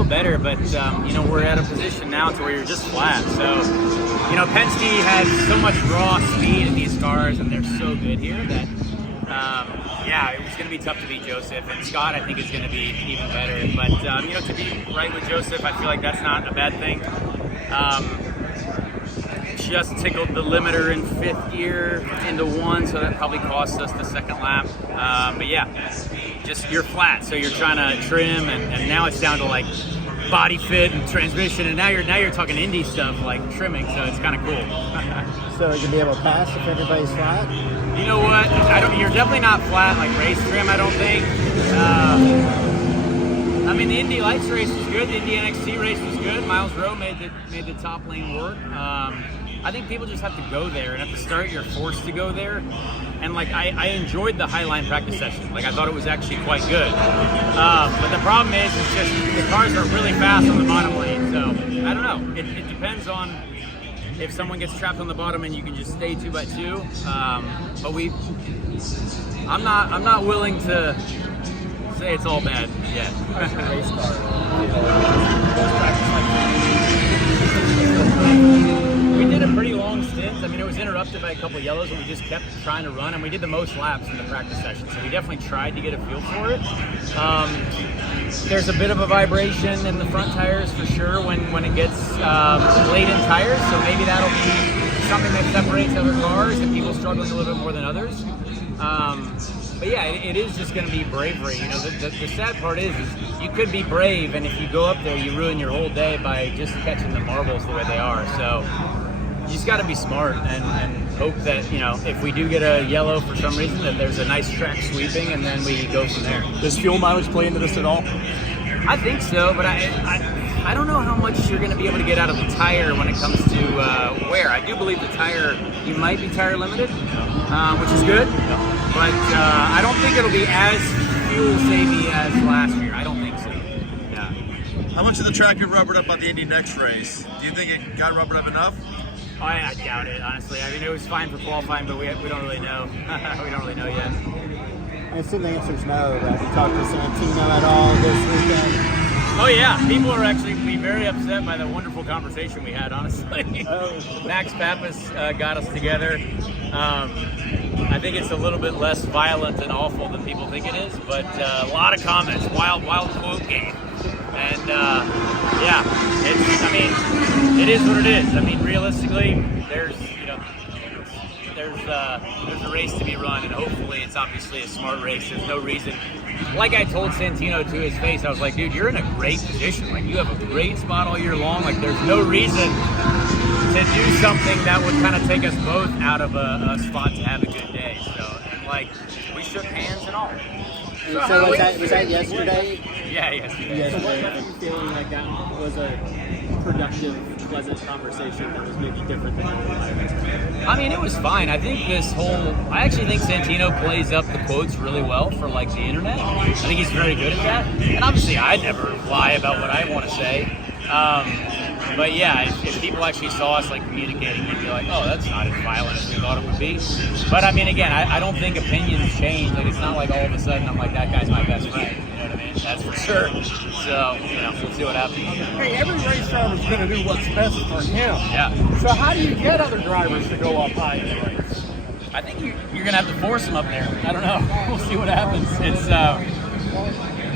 feel better, but we're at a position now to where you're just flat. So, Penske has so much raw speed in these cars, and they're so good here that, it was going to be tough to beat Joseph. And Scott, I think, is going to be even better. But, to be right with Joseph, I feel like that's not a bad thing. Just tickled the limiter in 5th gear into 1, so that probably cost us the 2nd lap. But yeah, just you're flat, so you're trying to trim, and now it's down to like body fit and transmission, and now you're talking Indy stuff like trimming, so it's kind of cool. So you'll be able to pass if everybody's flat? You know what? You're definitely not flat like race trim, I don't think. The Indy Lights race was good. The Indy NXT race was good. Miles Rowe made the top lane work. I think people just have to go there, and at the start you're forced to go there. And I enjoyed the Highline practice session. I thought it was actually quite good. But the problem is, it's just the cars are really fast on the bottom lane. So I don't know. It depends on if someone gets trapped on the bottom and you can just stay 2x2. But I'm not willing to say it's all bad yet. We did a pretty long stint. It was interrupted by a couple of yellows, and we just kept trying to run, and we did the most laps in the practice session, so we definitely tried to get a feel for it. There's a bit of a vibration in the front tires for sure when it gets laden tires, so maybe that'll be something that separates other cars and people struggling a little bit more than others. But yeah, it is just going to be bravery. The sad part is you could be brave, and if you go up there, you ruin your whole day by just catching the marbles the way they are. So you just got to be smart and hope that, if we do get a yellow for some reason, that there's a nice track sweeping, and then we go from there. Does fuel mileage play into this at all? I think so, but I don't know how much you're going to be able to get out of the tire when it comes to wear. I do believe the tire, you might be tire limited, which is good, but I don't think it'll be as fuel savvy as last year. I don't think so. Yeah. How much of the track got rubbered up on the Indy next race? Do you think it got rubbered up enough? I doubt it, honestly. It was fine for qualifying, but we don't really know. We don't really know yet. I assume the answer's no, but have you talked to Santino at all this weekend? Oh yeah, people are actually very upset by the wonderful conversation we had, honestly. Max Pappas got us together. I think it's a little bit less violent and awful than people think it is, but a lot of comments, wild quote game. And it is what it is. Realistically, there's a race to be run, and hopefully it's obviously a smart race. There's no reason. Like I told Santino to his face, I was like, dude, you're in a great position. You have a great spot all year long. There's no reason to do something that would kind of take us both out of a spot to have a good day. So, we shook hands and all. So was that yesterday? Yeah, yesterday. So what left you feeling like that was a productive, pleasant conversation that was maybe different than it was fine. I actually think Santino plays up the quotes really well for the internet. I think he's very good at that. And obviously I'd never lie about what I want to say. But yeah, if people actually saw us communicating, they'd be like, oh, that's not as violent as we thought it would be. But again, I don't think opinions change. It's not like all of a sudden I'm like, that guy's my best friend. You know what I mean? That's for sure. So, we'll see what happens. Hey, every race driver's going to do what's best for him. Yeah. So how do you get other drivers to go up high in the race? I think you're going to have to force them up there. I don't know. We'll see what happens. It's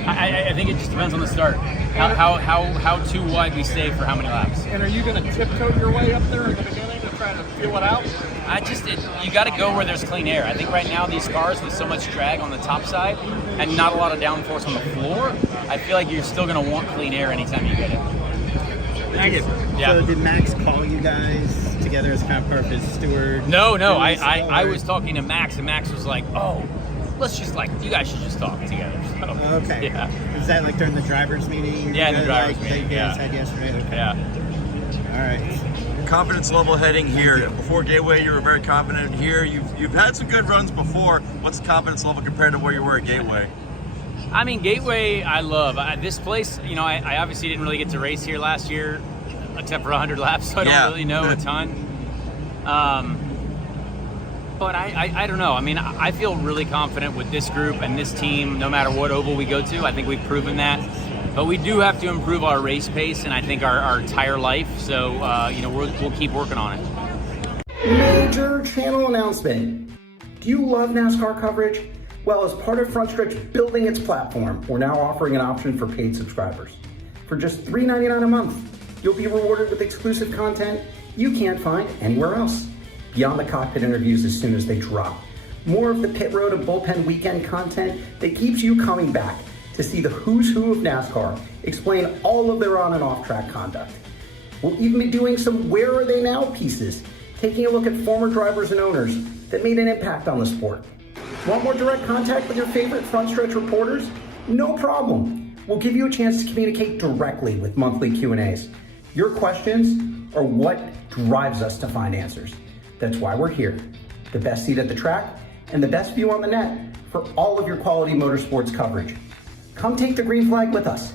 I think it just depends on the start. How too wide we stay for how many laps. And are you going to tiptoe your way up there at the beginning to try to feel it out? You got to go where there's clean air. I think right now these cars with so much drag on the top side and not a lot of downforce on the floor, I feel like you're still going to want clean air anytime you get it. Yeah. So did Max call you guys together as kind of part of his steward? No. I was talking to Max, and Max was like, oh, let's just you guys should just talk together. So, okay. Yeah. Was that during the drivers meeting? Yeah, in the drivers meeting. You guys had yesterday. Okay. Yeah. All right. Confidence level heading here. Before Gateway, you were very confident here. You've had some good runs before. What's the confidence level compared to where you were at Gateway? Gateway, I love. This place, I obviously didn't really get to race here last year, except for 100 laps, so I don't really know a ton. But I don't know. I feel really confident with this group and this team, no matter what oval we go to. I think we've proven that. But we do have to improve our race pace and I think our tire life. So, we'll keep working on it. Major channel announcement. Do you love NASCAR coverage? Well, as part of Frontstretch building its platform, we're now offering an option for paid subscribers. For just $3.99 a month, you'll be rewarded with exclusive content you can't find anywhere else. Beyond the cockpit interviews as soon as they drop. More of the pit road and bullpen weekend content that keeps you coming back to see the who's who of NASCAR explain all of their on and off track conduct. We'll even be doing some Where Are They Now pieces, taking a look at former drivers and owners that made an impact on the sport. Want more direct contact with your favorite Frontstretch reporters? No problem. We'll give you a chance to communicate directly with monthly Q&As. Your questions are what drives us to find answers. That's why we're here. The best seat at the track and the best view on the net for all of your quality motorsports coverage. Come take the green flag with us.